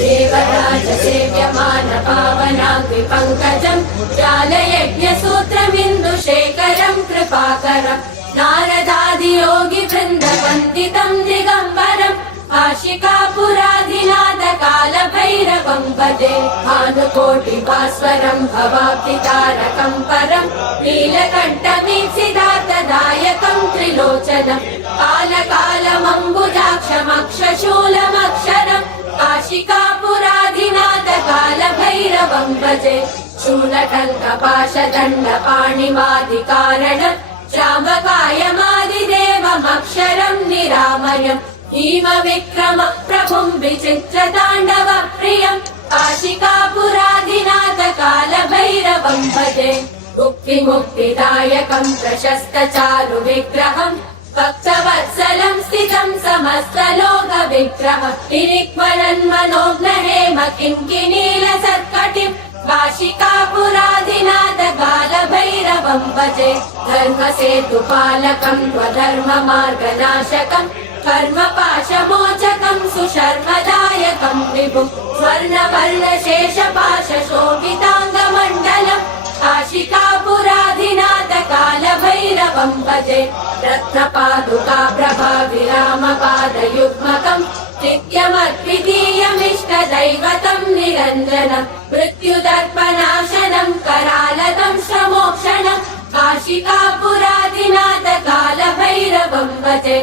देवराज सेव्यमान पावनाग्नि पङ्कजम् जालयज्ञसूत्रमिन्दुशेखरम् कृपाकरम् नारदादियोगि वृन्दवन्दितम् दिगम्बरम् काशिकापुराधिनाथ कालभैरवम् भजे भानुकोटिभास्वरम् भवाब्धितारकम् परम् नीलकण्ठमीप्सितार्थदायकम् त्रिलोचनम् कालकालमम्बुजाक्षमक्षशूलमक्षरम् काशिकापुराधिनाथ कालभैरवम् भजे शूलटङ्कपाशदण्डपाणिमादिकारणम् श्रावकायमादिदेवमक्षरम् निरामयम् भीमविक्रम प्रभुम् विचित्रताण्डव प्रियम् काशिकापुराधिनाथ कालभैरवम् भजे मुक्तिमुक्तिदायकम् प्रशस्तचारु विग्रहम् भक्तवत्सलम् स्थितम् समस्तलोकविग्रहम् निरिक्मणन्मनोज्ञहेम किङ्किणीलसत्कटिम् काशिकापुराधिनाथ कालभैरवम् भजे धर्मसेतुपालकम् स्वधर्ममार्गनाशकम् कर्मपाशमोचकम् सुशर्मदायकम् विभुम् स्वर्णवर्णशेषपाशशोभिताङ्गमण्डलम् काशिकापुराधिनाथ कालभैरवम् भजे रत्नपादुका प्रभाविरामपादयुग्मकम् नित्यमद्वितीयमिष्टदैवतम् निरञ्जनम् मृत्युदर्पनाशनम् करालतम् श्रमोक्षणम् काशिकापुराधिनाथ कालभैरवम् भजे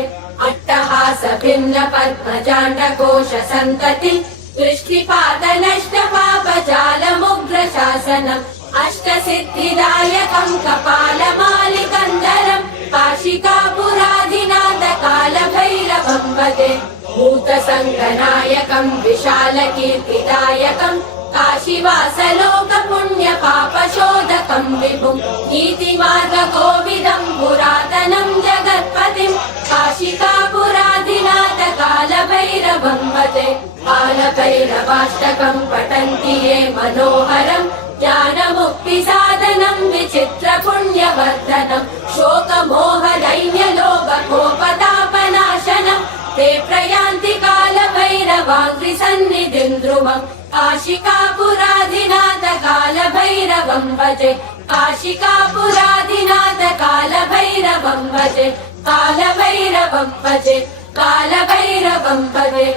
अट्टहास भिन्न पद्मजाण्डकोश सन्तति दृष्टिपातनष्टपापजालमुग्रशासनम् अष्टसिद्धिदायकम् कपालमालिकन्दरम् काशिकापुराधिनाथ कालभैरवम् भजे भूतसङ्गनायकम् विशालकीर्तिदायकम् काशीवासलोकपुण्यपापशोधकम् विभुम् नीतिमार्गकोविदम् पुरातनम् जगत्पतिम् काशिकापुराधिनाथ कालभैरवम् भजे कालभैरवाष्टकम् पठन्ति ये मनोहरम् ज्ञानमुक्तिसाधनम् विचित्रपुण्यवर्धनम् शोकमोहदैन्यलोभकोपतापनाशनम् ते प्रयान्ति कालभैरवाङ्घ्रिसन्निधिम् ध्रुवम् काशिकापुराधिनाथ कालभैरवम् भजे काशिकापुराधिनाथ कालभैरवम् भजे कालभैरवम् भजे कालभैरवम् भजे।